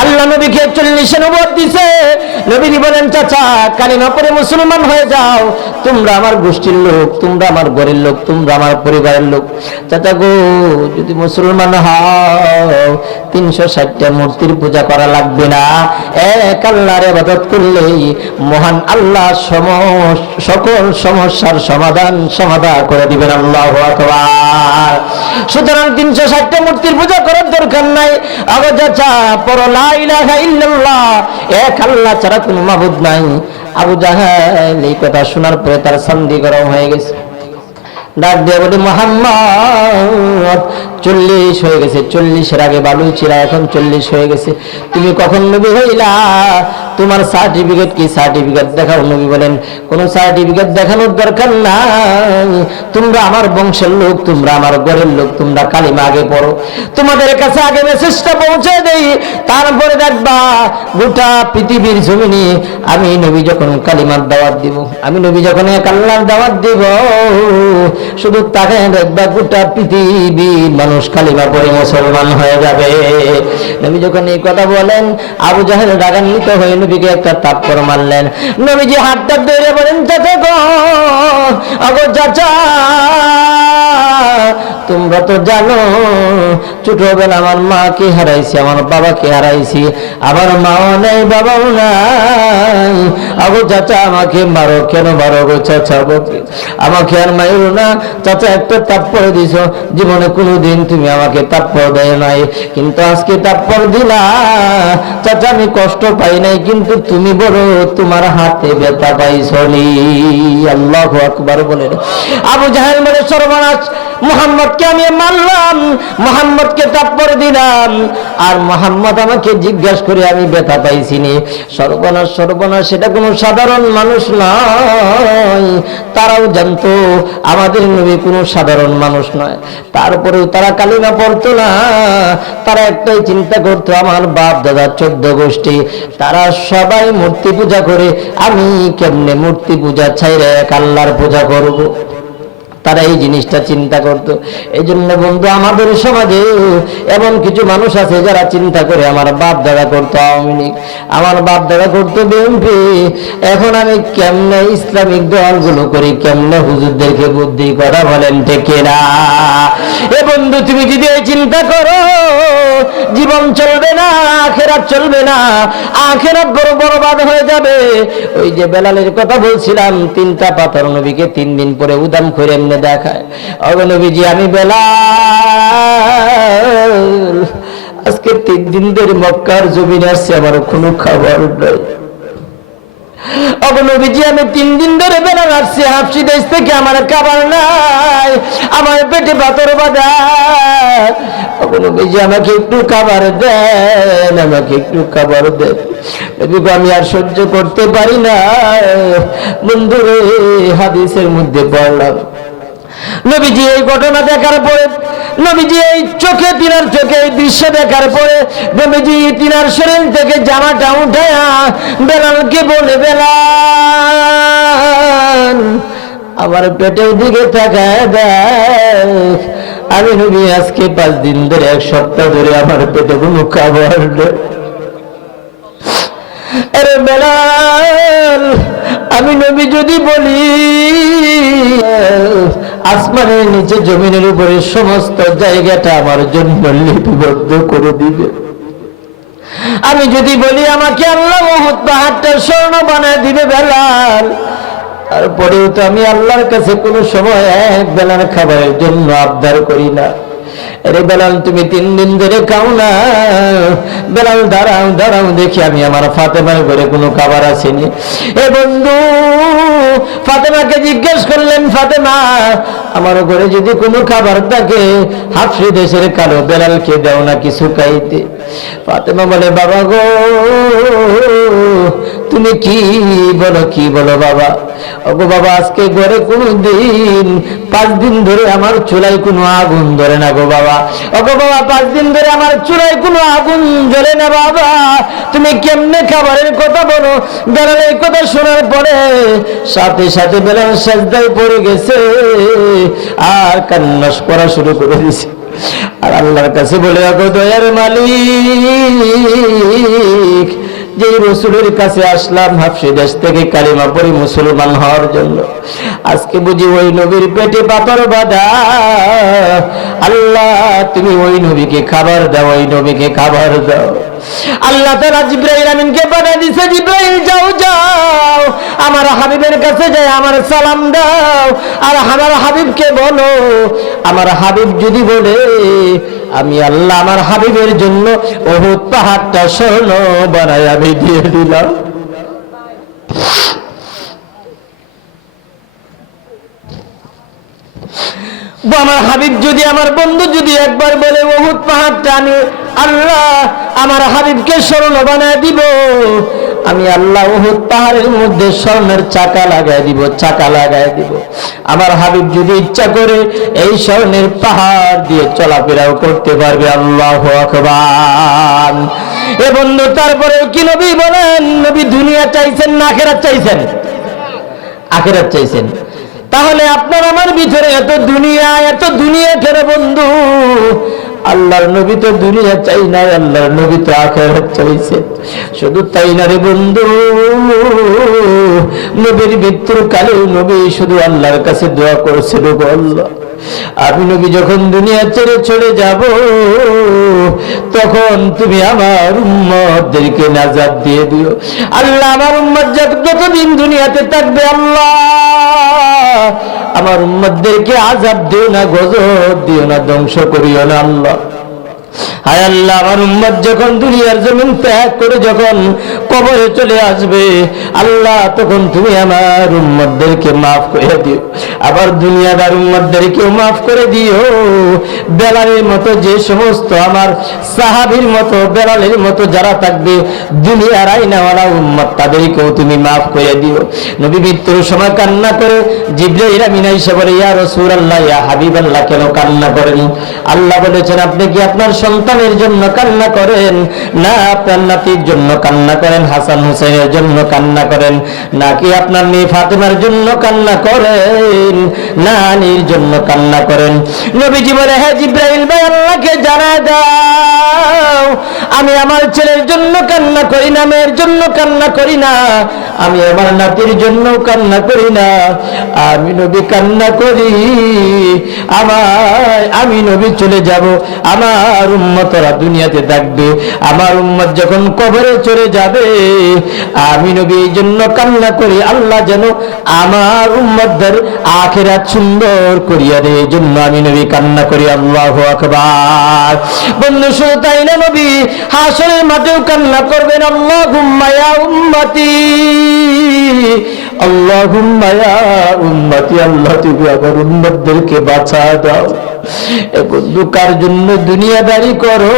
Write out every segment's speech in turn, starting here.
আল্লাহ নবীকে 40 নবুয়ত দিয়েছে। নবীজি বলেন, চাচা কালিমা পড়ে মুসলমান হয়ে যাও, তোমরা আমার গোষ্ঠীর লোক, তোমরা আমার ঘরের লোক, তোমরা আমার পরিবারের লোক। চাচা গো, যদি মুসলমান হও 360টা মূর্তির পূজা করা লাগবে না, এক আল্লাহর ইবাদত করলেই মহান আল্লাহ সকল সমস্যার সমাধান করে দিবেন। আল্লাহু আকবার। সুতরাং 360টা মূর্তির পূজা করার দরকার নাই। আগে চাচা পড়ো লা ইলাহা ইল্লাল্লাহ, এক আল্লাহ ছাড়া কোনো মাবুদ নাই। আবু জাহেল এই কথা শোনার পরে তার চান্দি গরম হয়ে গেছে। ডাক দিয়ে বলে, মুহাম্মদ 40 হয়ে গেছে, 40-এর আগে বালুই ছিল, এখন 40 হয়ে গেছে, তুমি কখন নবী হইলা? তোমার সার্টিফিকেট কি? সার্টিফিকেট দেখাও। নবী বলেন, কোন সার্টিফিকেট দেখানোর দরকার নাই, তোমরা আমার বংশের লোক, তোমরা আমার ঘরের লোক, তোমরা কালিমা আগে পড়ো, তোমাদের কাছে আগে মেসেজটা পৌঁছে দেই, তারপরে দেখবা গোটা পৃথিবীর জমিনে আমি নবী যখন কালিমার দাওয়াত দিব, আমি নবী যখন এক আল্লাহর দাওয়াত দিব, শুধু তাকে দেখবা গোটা পৃথিবীর মানুষ কালিমা পড়ে মুসলমান হয়ে যাবে। নবী যখন এই কথা বলেন, আবু জাহেল রাগান্বিত হয়ে নবীকে একটা থাপ্পড় মারলেন। নবীজি হাতটা ধরে বলেন, চাচা গো, আগো চাচা, তোমরা তো জানো ছোটবেলা আমার মাকে হারাইছি, আমার বাবাকে হারাইছি, আমার মাও নাই, বাবাও নাই। আগো চাচা, আমাকে মারো, কেন মারো গো চাচা? আমাকে আর মারো না চাচা, একটা থাপ্পড় দিছো, জীবনে কোনোদিন তুমি আমাকে থাপ্পড় দেয় নাই, কিন্তু আজকে থাপ্পড় দিলা। চাচা আমি কষ্ট পাই নাই, কিন্তু তুমি বলো তোমার হাতে ব্যথা পাইছনি। আল্লাহু আকবার বলেন। আবু জাহেল বলে, সর্বনাশ, মুহাম্মদকে আমি মারলাম, মুহাম্মদকে থাপ্পড় দিলাম, আর মুহাম্মদ আমাকে জিজ্ঞাসা করে আমি ব্যথা পাইছি নি। সর্বনাশ, সর্বনাশ, সেটা কোনো সাধারণ মানুষ নয়। তারাও জানতো আমাদের নবী কোনো সাধারণ মানুষ নয়, তারপরেও তারা কালিমা পড়তো না। তারা একটাই চিন্তা করতো, আমার বাপ দাদা 14 গোষ্ঠী তারা সবাই মূর্তি পূজা করে, আমি কেমনে মূর্তি পূজা ছাইরে এক আল্লাহর পূজা করব? তারা এই জিনিসটা চিন্তা করত। এই জন্য বন্ধু, আমাদের সমাজে এমন কিছু মানুষ আছে যারা চিন্তা করে, আমার বাপ দাদা করতো আওয়ামী লীগ, আমার বাপ দাদা করতো বিএনপি, এখন আমি কেমনে ইসলামিক দলগুলো করি, কেমনে হুজুরদেরকে বুদ্ধি করা, বলেন ঠিক না? এ বন্ধু, তুমি যদি এই চিন্তা করো, জীবন চলবে না, আখিরাত চলবে না, আখিরাত বরবাদ হয়ে যাবে। ওই যে বেলালের কথা বলছিলাম, 3টা পাথর নবীকে 3 দিন পরে উদাম করে এমনি দেখায়। ওগো নবীজি, আমি বেলাল আজকে 3 দিন ধরে মক্কার জমিনে আসছে, আমার কোনো খাবার নাই। ওগো নবীজি, আমি 3 দিন ধরে বেলাল আসছি, হাফসি দেশ থেকে, আমার খাবার নাই, আমার পেটে পাথর বাঁধা। ওগো নবীজি, আমাকে একটু খাবার দেন, আমাকে একটু খাবার দেন। নবী, আমি আর সহ্য করতে পারি না। বন্ধুরে, হাদিসের মধ্যে পড়লাম, নবীজি এই ঘটনা দেখার পরে, নবীজি এই চোখে, তিনার চোখে এই দৃশ্য দেখার পরে, নবীজি তিনার শরীর থেকে জামাটা উঠায়া বেলালকে বলে, বেলাল আমার পেটের দিকে তাকায় দেখ, আমি নবী আজকে 5 দিন ধরে, 1 সপ্তাহ ধরে আমার পেটে কোনো খাবার নেই। আরে বেলাল, আমি নবী যদি বলি আসমানের নিচে জমিনের উপরে সমস্ত জায়গাটা আমার জন্য লিপিবদ্ধ করে দিবে, আমি যদি বলি আমাকে আল্লাহ উহুদ পাহাড়টা স্বর্ণ বানায় দিবে বেলাল, তারপরেও তো আমি আল্লাহর কাছে কোনো সময় এক বেলার খাবারের জন্য আবদার করি না। আরে বেলাল, তুমি 3 দিন ধরে খাও না। বেলাল, দাঁড়াও দাঁড়াও দেখি আমি আমার ফাতেমার ঘরে কোনো খাবার আসেনি। এ বন্ধু, ফাতেমাকে জিজ্ঞেস করলেন, ফাতেমা আমার ঘরে যদি কোনো খাবার থাকে, হাফসি দেশের কালো বেলালকে দাও না কিছু খাইতে। ফাতেমা বলে, বাবা গো, তুমি কি বলো বাবা? ওগো বাবা, আজকে ঘরে কোনো দিন 5 দিন ধরে আমার চুলায় কোনো আগুন ধরে না গো বাবা। ওগো বাবা, 5 দিন ধরে আমার চুলায় কোনো আগুন জ্বলে না বাবা, তুমি কেমনে খাবারের কথা বলো? বেলাল এই কথা শোনার পরে সাথে সাথে বেলাল সাজদায় পড়ে গেছে আর কান্না করা শুরু করে দিয়েছে। আর আল্লাহর কাছে বলে, ওগো দয়ার মালিক, যেই রাসূলের কাছে আসলাম হাবশী দেশ থেকে কালিমা পড়ে মুসলমান হওয়ার জন্য, আজকে বুঝি ওই নবীর পেটে পাথর বাঁধা। আল্লাহ তুমি ওই নবীকে খাবার দাও, ওই নবীকে খাবার দাও। আল্লাহ তাআলা জিবরাইল আমিনকে পাঠিয়ে দিয়েছে, জিবরাইল যাও যাও আমার হাবিবের কাছে যাও, আমার সালাম দাও, আর আমার হাবিবকে বলো, আমার হাবিব যদি বলে আমি আল্লাহ আমার হাবিবের জন্য উহুদ পাহাড়টা স্বর্ণ বানায় আমি দিয়ে দিলাম। আমার হাবিব যদি, আমার বন্ধু যদি একবার বলে উহুদ পাহাড়টা আমি আল্লাহ আমার হাবিবকে স্বর্ণ বানায় দিব, আমি আল্লাহ উহুদ পাহাড়ের মধ্যে স্বর্ণের চাকা লাগাই দিব, চাকা লাগাই দিব। আমার হাবিব যদি ইচ্ছা করে এই স্বর্ণের পাহাড় দিয়ে চলাফেরাও করতে পারবে। আল্লাহু আকবার। এ বন্ধু, তারপরেও কি নবী বলেন, নবী দুনিয়া চাইছেন না আখিরাত চাইছেন? আখিরাত চাইছেন। তাহলে আপনার আমার ভিতরে এত দুনিয়া কেন বন্ধু? আল্লাহর নবী তো দুনিয়া চাই না, আল্লাহর নবী তো আখিরাত চাইছে। শুধু তাই না রে বন্ধু, নবীর মৃত্যুর কালেও নবী শুধু আল্লাহর কাছে দোয়া করেছিল, গো আল্লাহ আমি নবী যখন দুনিয়া ছেড়ে চলে যাব তখন তুমি আমার উম্মতদেরকে নাজাত দিয়ে দিও। আল্লাহ আমার উম্মত যতদিন দুনিয়াতে থাকবে আল্লাহ আমার উম্মতদেরকে আযাব দিও না, গজব দিও না, ধ্বংস করিও না আল্লাহ। হায় আল্লাহ আমার উম্মত যখন দুনিয়ার জমিন ত্যাগ করে যখন কবরে চলে আসবে আল্লাহ তখন তুমি আমার উম্মতদেরকে মাফ করে দিও, আবার দুনিয়াদার উম্মতদেরকেও মাফ করে দিও। বেলালের মতো যে সমস্ত আমার সাহাবীর মতো বেলালের মতো যারা থাকবে দুনিয়ার আইনাওয়ালা উম্মত তাদেরকেও তুমি মাফ করে দিও। নবী মৃত্যুর সময় কান্না করে জিবরাইল আমিন এসে বলে, ইয়া রাসূলুল্লাহ ইয়া হাবিবাল্লাহ কেন কান্না করেন? আল্লাহ বলেছেন আপনি কি আপনার সন্তানের জন্য কান্না করেন, না আপনার নাতির জন্য কান্না করেন, হাসান হুসাইনের জন্য কান্না করেন, নাকি আপনার মেয়ে ফাতেমার জন্য কান্না করেন, নানির জন্য কান্না করেন? নবীজি বলে, হ্যাঁ জিবরাইল ভাই আল্লাহকে জানায় দাও আমি আমার ছেলের জন্য কান্না করি না, মেয়ের জন্য কান্না করি না, আমি আমার নাতির জন্য কান্না করি না, আমি নবী কান্না করি আমি নবী চলে যাব, আমার উম্মতরা দুনিয়াতে থাকবে, আমার উম্মত যখন কবরে চলে যাবে আমি নবী এই জন্য কান্না করি আল্লাহ যেন আমার উম্মতদের আখিরাত সুন্দর করিয়া দেয়, এই জন্য আমি নবী কান্না করি। আল্লাহু আকবার। বন্ধু শুধু তাই না, নবী হাসরের মাঠেও কান্না করবেন, আল্লাহুম্মা ইয়া উম্মতি আল্লাহুম্মা ইয়া উম্মতি, আল্লাহ তুমি আমার উম্মতদেরকে বাঁচা দাও। এ বন্ধু কার জন্য দুনিয়াদারি করো,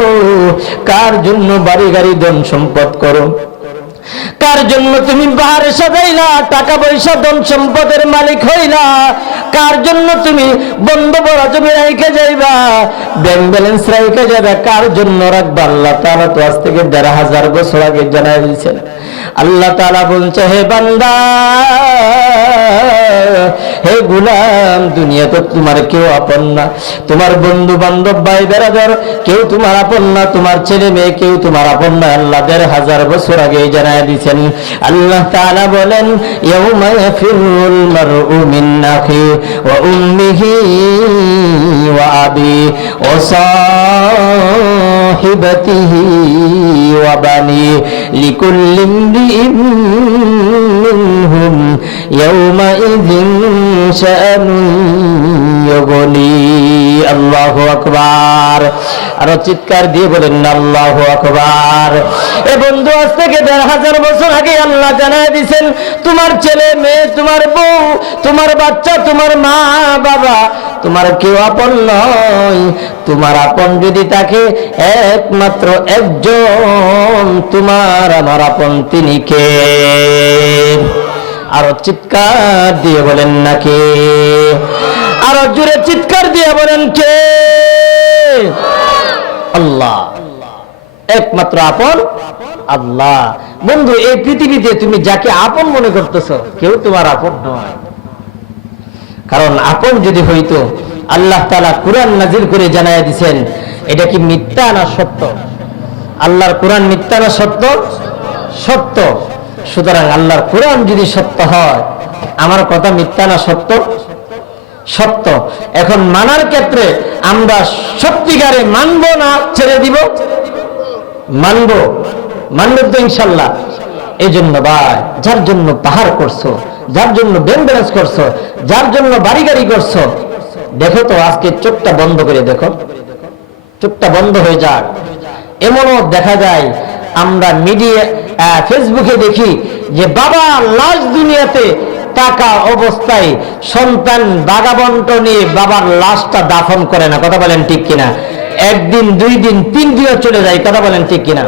কার জন্য বাড়ি গাড়ি ধন সম্পদ করো, কার জন্য তুমি বাহারে সাজাইলা টাকা পয়সা ধন সম্পদের মালিক হইলা, কার জন্য তুমি বন্ধ বড় জমি রাইখে যাইবা, ব্যাংক ব্যালেন্স রাইখে যাবে, কার জন্য রাখবা? আল্লাহ তাআলা তো আজ থেকে ১৫০০ বছর আগে জানাই দিয়েছেন। আল্লাহ তাআলা বলছে, হে বান্দা হে গোলাম, দুনিয়া তো তোমার কেউ আপন না, তোমার বন্ধু বান্ধব ভাই বেরাদার কেউ তোমার আপন না, তোমার ছেলে মেয়ে কেউ তোমার আপন না। আল্লাহ ১৫০০ বছর আগে জানাই দিয়েছেন। আল্লাহ তাআলা বলেন, ইয়াউমা ইয়াফিরুল মারউ মিন আখি ওয়া উম্মিহি ওয়া আবি ওয়া সাহিবাতিহি ওয়া বানি লিকুল্লি ইমরিইন মিনহুম ইয়াউমাইযিন শাআনুন ইউগনি। আল্লাহু আকবার। আর চিৎকার দিয়ে বলেন না আল্লাহু আকবার। এ বন্ধু আজ থেকে ১৫০০ বছর আগে আল্লাহ জানায় দিয়েছেন, তোমার ছেলে মেয়ে, তোমার বউ, তোমার বাচ্চা, তোমার মা বাবা তোমার কেউ আপন নয়, তোমার আপন যদি থাকে একমাত্র একজন, তোমার আমার আপন, তিনি কে? আরো চিৎকার দিয়ে বলেন না কে? আরো জোরে চিৎকার দিয়ে বলেন কে? আল্লাহ। একমাত্র আপন আল্লাহ। বন্ধু এই পৃথিবীতে তুমি যাকে আপন মনে করতেছ কেউ তোমার আপন নয়, কারণ আপন যদি হইতো আল্লাহ তাআলা কুরআন নাজিল করে জানায় দিয়েছেন, এটা কি মিথ্যা না সত্য? আল্লাহর কুরআন মিথ্যা না সত্য? সত্য। সুতরাং আল্লাহর কোরআন যদি সত্য হয়, আমার কথা মিথ্যা না সত্য? সত্য। এখন মানার ক্ষেত্রে আমরা সত্যিকারে মানব না ছেড়ে দিব? মানব, মানব তো ইনশাল্লাহ। এই জন্য ভাই, যার জন্য পাহাড় করছো, যার জন্য বেঞ্চ করছো, যার জন্য বাড়ি গাড়ি করছো, দেখো তো আজকে চোখটা বন্ধ করে দেখো, চোখটা বন্ধ হয়ে যাক। এমনও দেখা যায় আমরা মিডিয়া ফেসবুকে দেখি যে বাবা লাশ দুনিয়াতে টাকা অবস্থায় সন্তান বাগাবন্টনে বাবার লাশটা দাফন করে না। কথা বলেন ঠিক কিনা? একদিন, 2 দিন, 3 দিনও চলে যায়। কথা বলেন ঠিক কিনা?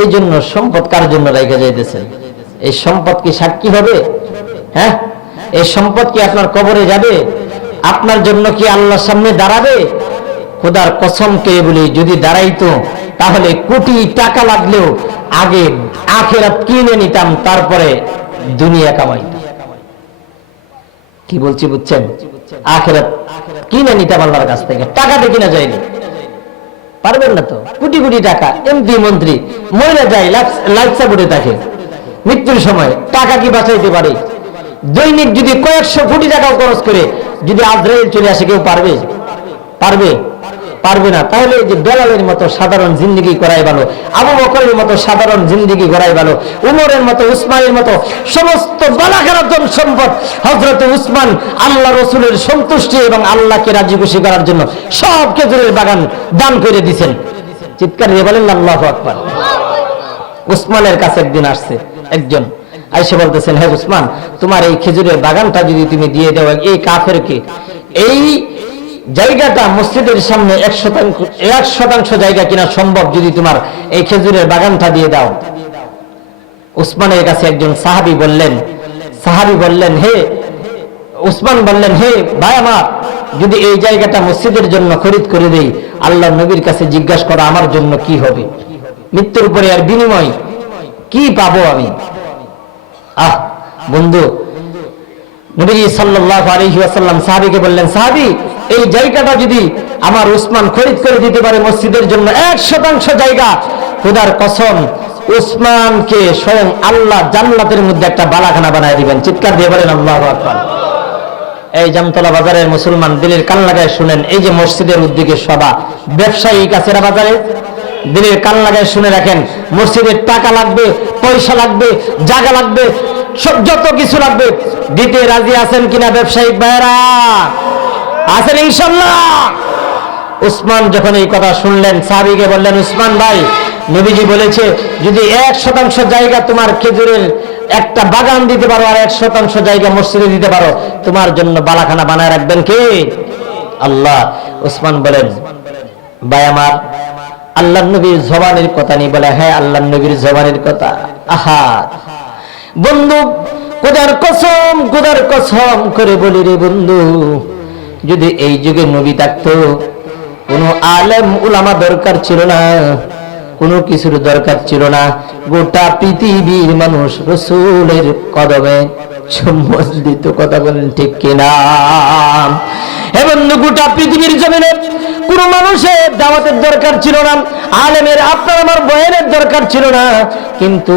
এই জন্য সম্পদ কার জন্য রেখে যাইতেছেন? এই সম্পদ কি সাক্ষী হবে? হ্যাঁ, এই সম্পদ কি আপনার কবরে যাবে? আপনার জন্য কি আল্লাহর সামনে দাঁড়াবে? খোদার কসম কে বলি, যদি দাঁড়াইতো তাহলে কোটি টাকা লাগলেও আগে আখিরাত কিনে নিতাম, তারপরে দুনিয়া কামাইতাম। কি বলছি বুঝছেন? আখিরাত কিনে নিতাম আল্লাহর কাছ থেকে, টাকাতে কিনা যায়নি। পারবেন না তো? কোটি কোটি টাকা, এমপি মন্ত্রী মরে যায়, লাইফ সাপোর্টে থাকে, মৃত্যুর সময় টাকা কি বাঁচাইতে পারে? দৈনিক যদি কয়েকশো কোটি টাকাও খরচ করে যদি আজরাইল চলে আসে, কেউ পারবে? পারবে? পারবে না। তাহলে যে বেলালের মতো সাধারণ জিন্দেগি করাই ভালো, আবু বকরের মতো সাধারণ জিন্দেগি করাই ভালো, উমরের মতো, উসমানের মতো সমস্ত বালাখারাতন সম্পদ হযরত উসমান আল্লাহ রসুলের সন্তুষ্টি এবং আল্লাহকে রাজি খুশি করার জন্য সব খেজুরের বাগান দান করে দিয়েছেন। চিৎকার দিয়ে বলেন আল্লাহু আকবার। উসমানের কাছে একদিন আসছে একজন, আইসে বলতেছেন, হে উসমান, তোমার এই খেজুরের বাগানটা যদি তুমি দিয়ে দাও এই কাফেরকে, এই জায়গাটা মসজিদের সামনে 1% জায়গা কিনা সম্ভব, যদি তোমার এই খেজুরের বাগানটা দিয়ে দাও। উসমানের কাছে একজন সাহাবী বললেন, হে উসমান বললেন, হে ভাই আমার, যদি এই জায়গাটা মসজিদের জন্য খরিদ করে দেই, আল্লাহর নবীর কাছে জিজ্ঞাসা করা আমার জন্য কি হবে? মৃত্যুর পরে আর বিনিময় কি পাবো আমি? বন্ধু, নবী সাল্লাল্লাহু আলাইহি ওয়াসাল্লাম সাহাবীকে বললেন, সাহাবী, এই জায়গাটা যদি আমার উসমান খরিদ করে দিতে পারে মসজিদের জন্য 1% জায়গা, খোদার কসম উসমানকে স্বয়ং আল্লাহ জান্নাতের মধ্যে একটা বালাখানা বানায় দিবেন। চিৎকার দিয়ে বলেন আল্লাহু আকবার। এই জামতলা বাজারের মুসলমান দিলের কান লাগায় শুনেন, এই যে মসজিদের উদ্যোগে সভা, ব্যবসায়ী কাছেরা বাজারে দিলের কান লাগায় শুনে রাখেন, মসজিদের টাকা লাগবে, পয়সা লাগবে, জায়গা লাগবে, যত কিছু লাগবে, দিতে রাজি আছেন কিনা ব্যবসায়িক ভাইরা? আছেন ইনশাআল্লাহ? উসমান যখন এই কথা শুনলেন, সাহাবীকে বললেন, উসমান ভাই, নবীজি বলেছে যদি 1% জায়গা তোমার খেজুরের একটা বাগান দিতে পারো আর 1% জায়গা মসজিদে দিতে পারো, তোমার জন্য বালাখানা বানায় রাখবেন কে? আল্লাহ। উসমান বলেন, ভাই আমার, আল্লাহর নবীর জবানের কথা নিয়ে বলে, হ্যাঁ আল্লাহর নবীর জবানের কথা। আহা বন্ধু, খোদার কসম করে বলি রে বন্ধু, যদি এই যুগে নবী থাকতো, কোনো আলেম উলামা দরকার ছিল না, কোনো কিছুর দরকার ছিল না, গোটা পৃথিবীর মানুষ রাসূলের কদমে চুম্বন দিত। কথা বলেন ঠিক কিনা? এবং গোটা পৃথিবীর জমিনে কোন মানুষের দাওয়াতের দরকার ছিল না, আলেমের আপনার আমার বয়ানের দরকার ছিল না। কিন্তু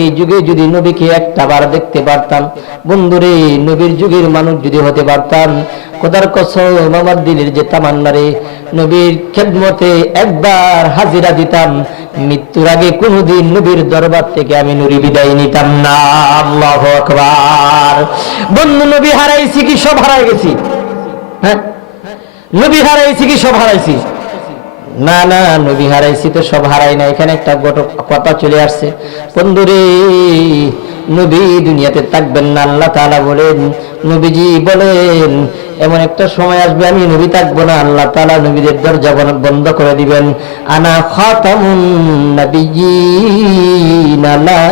এই যুগে যদি নবীকে একটা বার দেখতে পারতাম, বন্ধুরে, নবীর যুগের মানুষ যদি হতে পারতাম, খোদার কসম আমার দিলের যে তামান্না রে, নবীর খেদমতে একবার হাজিরা দিতাম, মৃত্যুর আগে কোনদিন নবীর দরবার থেকে আমি নুরি বিদায় নিতাম না। আল্লাহু আকবার। বন্ধু, নবী হারাইছি কি সব হারাই গেছি? হ্যাঁ, নবী হারাইছি কি সব হারাইছি? না না, নবী হারাইছি তো সব হারাই না। এখানে একটা কথা চলে আসছে, বন্ধুরে, নবী দুনিয়াতে থাকবেন না। আল্লাহ তাআলা বলেন, নবীজি বলেন, এমন একটা সময় আসবে আমি নবী থাকবো না, আল্লাহ তাআলা নবীদের দরজা বন্ধ করে দিবেন। আনা খাতামুন নাবিয়্যিন লা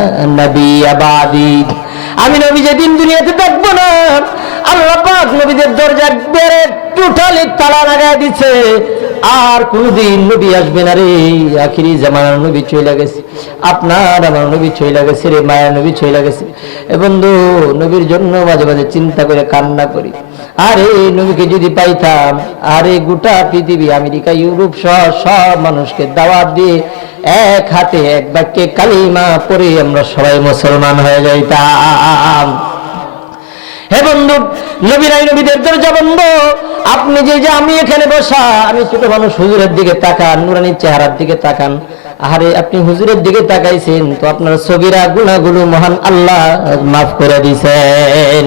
নাবিয়্যা বাদি। আমি নবী যেদিন দুনিয়াতে থাকবো না, আল্লাহ পাক নবীদের দরজা একবারে টোটালি তালা লাগায় দিচ্ছে। আর কোনদিন নবী আসবে না রে, আখিরি জামানার নবী চলে গেছে, আপনার আমার নবী চলে গেছে রে, মায়া নবী চলে গেছে। এ বন্ধু, নবীর জন্য মাঝে মাঝে চিন্তা করে কান্না করি, আরে নবীকে যদি পাইতাম, আরে গোটা পৃথিবী, আমেরিকা, ইউরোপ সহ সব মানুষকে দাওয়াত দিয়ে এক হাতে এক বাক্যে কালিমা পড়ে আমরা সবাই মুসলমান হয়ে যাইতাম। হে বন্ধু, নবীরাই নবীদের দরজা বন্ধ। আপনি যে আমি এখানে বসা, আমি ছোট মানুষ, হুজুরের দিকে তাকান, নুরানির চেহারার দিকে তাকান। আরে আপনি হুজুরের দিকে তাকাইছেন তো আপনার সগীরা গুনাহগুলো মহান আল্লাহ মাফ করে দিয়েছেন,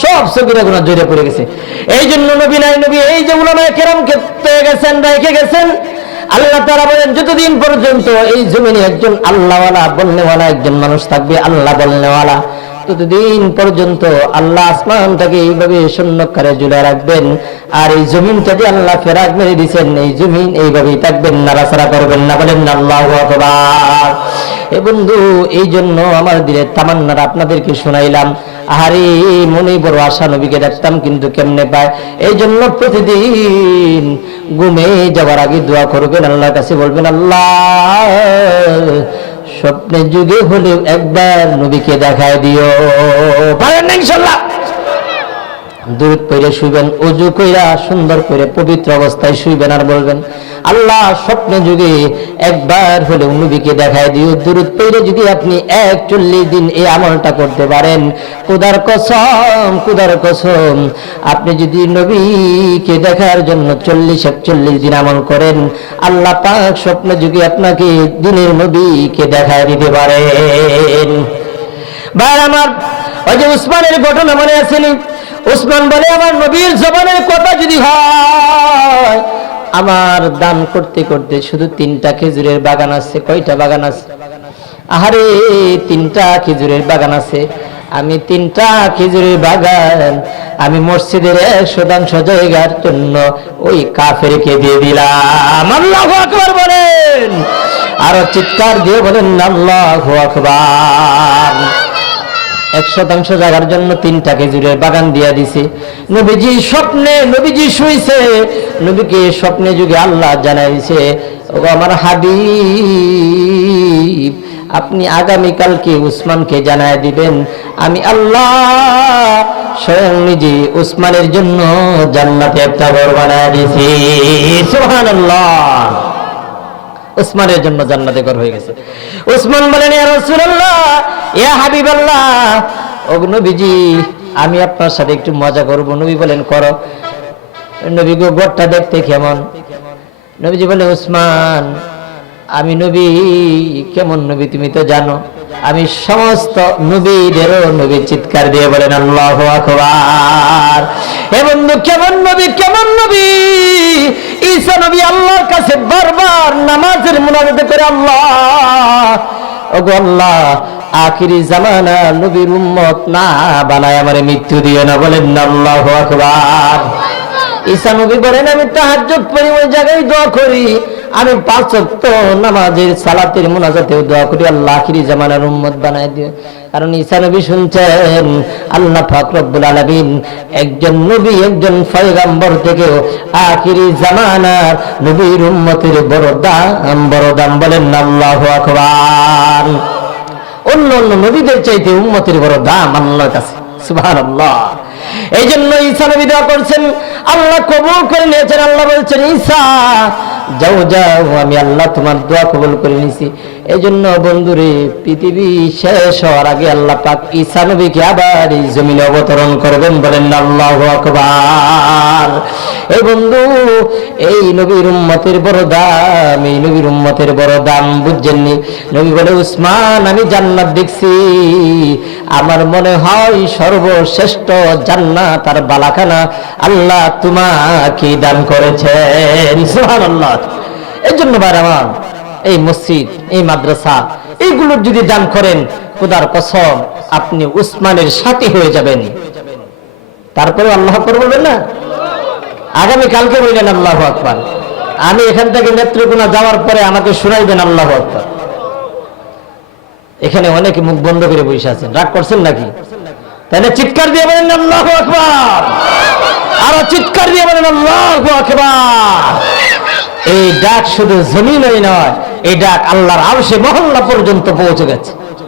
সব সগীরা গুনাহ জড়ে পড়ে গেছে। এই জন্য নবী নাই নবী, এই যে উলামায়ে কেরামকে পেয়ে গেছেন, রেখে গেছেন। আল্লাহ তাআলা বলেন, যতদিন পর্যন্ত এই জমিনে একজন আল্লাহওয়ালা বলনেওয়ালা একজন মানুষ থাকবে, আল্লাহ বলনেওয়ালা, ততদিন পর্যন্ত আল্লাহ আসমানটাকে এইভাবে শূন্যকারে ঝুলে রাখবেন। আর এই জমিনটাকে আল্লাহ ফেরাক মেরে দিচ্ছেন, এই জমিন এইভাবেই থাকবেন, নাড়াচাড়া করবেন না। বলেন না আল্লাহু আকবার। এ বন্ধু, এই জন্য আমার দিলের তামান্নারা আপনাদেরকে শোনাইলাম। আরে মনে বড় আশা, নবীকে দেখতাম কিন্তু কেমনে পায়। এই জন্য প্রতিদিন ঘুমে যাওয়ার আগে দোয়া করবেন, আল্লাহর কাছে বলবেন, আল্লাহ স্বপ্নে যুগে হলেও একবার নবীকে দেখায় দিও। পারেন না ইনশাআল্লাহ? দুরূদ পড়ে শুইবেন, ওযু কইরা সুন্দর করে পবিত্র অবস্থায় শুইবেন, আর বলবেন, আল্লাহ স্বপ্নে যুগে একবার হলেও নবীকে দেখায় দিও। দুরূদ পড়ে যদি আপনি 41 দিন এই আমলটা করতে পারেন, খোদার কসম, খোদার কসম, আপনি যদি নবীকে দেখার জন্য 40-41 দিন আমল করেন, আল্লাহ পাক স্বপ্নে যুগে আপনাকে দিনের নবীকে দেখায় দিতে পারেন। ভাই আমার, ওই যে উসমানের ঘটনা মনে আসেনি? উসমান বলে, আমার নবীর জবানের কথা যদি হয়, আমার দান করতে করতে শুধু 3টা খেজুরের বাগান আছে। কয়টা বাগান আছে? আহারে 3টা খেজুরের বাগান আছে। আমি 3টা খেজুরের বাগান আমি মসজিদের 100% জায়গার জন্য ওই কাফেরকে দিয়ে দিলাম। আল্লাহু আকবার বলেন, আরো চিৎকার দিয়ে বলেন আল্লাহু আকবার। 100% জায়গার জন্য 3টা খেজুরের বাগান দিয়া দিছে। নবীজি স্বপ্নে, নবীজি শুইছে, নবীকে স্বপ্নে যুগে আল্লাহ জানাইছে, ও আমার হাবিব, আপনি আগামীকালকে উসমানকে জানায় দিবেন, আমি আল্লাহ স্বয়ং নিজে উসমানের জন্য জান্নাতে একটা ঘর বানায় দিয়েছি। সুবহানাল্লাহ। উসমানের জন্য জান্নাতে ঘর হয়ে গেছে। উসমান বলেন, ইয়া রাসূলুল্লাহ, ইয়া হাবিবাল্লাহ, ও নবীজি, আমি আপনার সাথে একটু মজা করব। নবী বলেন, করো। নবী গো, ঘরটা দেখতে কেমন? নবীজি বলে, উসমান, আমি নবী, কেমন নবী তুমি তো জানো, আমি সমস্ত নবীদেরও নবী। চিৎকার দিয়ে বলেন আল্লাহু আকবার। হে বন্ধু, কেমন নবী, কেমন নবী? ঈসা নবী আল্লাহর কাছে বারবার নামাজের মুনাজাত করে, আল্লাহ, ওগো আল্লাহ, আখিরি জামানা নবীর উম্মত না বানায় আমারে মৃত্যু দিও না। বলেন না আল্লাহু আকবার। ঈসা নবী বলেন, আমি তাহাজ্জুদ পড়ি, ওই জায়গায় দোয়া করি, আমি 5 ওয়াক্ত নামাজের সালাতের মুনাজাতেও দোয়া করি, আল্লাহ আখিরি জামানার উম্মত বানায় দিও। কারণ ঈসা নবী শুনছেন আল্লাহ পাক রব্বুল আলামিন একজন নবী, একজন পয়গম্বর থেকেও আখিরি জামানার নবীর উম্মতের বড় দাম, বড় দাম। বলেন না আল্লাহু আকবার। অন্য অন্য নবীদের চাইতে উম্মতের বড় দাম আল্লাহর কাছে। সুবহানাল্লাহ। এই জন্য ঈসা নবী দোয়া করছেন, আল্লাহ কবুল করে নিয়েছেন। আল্লাহ বলছেন, ঈসা যাও যাও, আমি আল্লাহ তোমার দোয়া কবুল করে নিছি। এই জন্য বন্ধুরে, পৃথিবী শেষ হওয়ার আগে আল্লাহ পাক ঈসা নবীকে আবার এই জমিনে অবতরণ করবেন। বলেন আল্লাহু আকবার। এই বন্ধু, এই নবীর উম্মতের বড় দাম, এই নবীর উম্মতের বড় দাম বুঝছেননি? নবী বলে, উসমান, আমি জান্নাত দেখছি, আমার মনে হয় সর্বশ্রেষ্ঠ জান্নাত আর বালাখানা আল্লাহ তোমাকে দান করেছেন। সুবহানাল্লাহ। এই জন্য ভাই আমার, এই মসজিদ, এই মাদ্রাসা, এইগুলোর যদি দান করেন, খোদার কসম আপনি উসমানের সাথী হয়ে যাবেন। তারপরে আল্লাহু আকবার বলবেন না? আগামী কালকে বললেন আল্লাহু আকবার। আমি এখান থেকে নেত্রকোনা যাওয়ার পরে আমাকে শুনাইবেন আল্লাহু আকবার। এখানে অনেকে মুখ বন্ধ করে বসে আছেন, রাগ করছেন নাকি? তাহলে চিৎকার দিয়ে বলেন আল্লাহু আকবার। আরো চিৎকার দিয়ে বলেন আল্লাহু আকবার। এই ডাক শুধু জমিনই নয়, এই ডাক আল্লাহর আরশে মহল্লা পর্যন্ত পৌঁছে গেছে।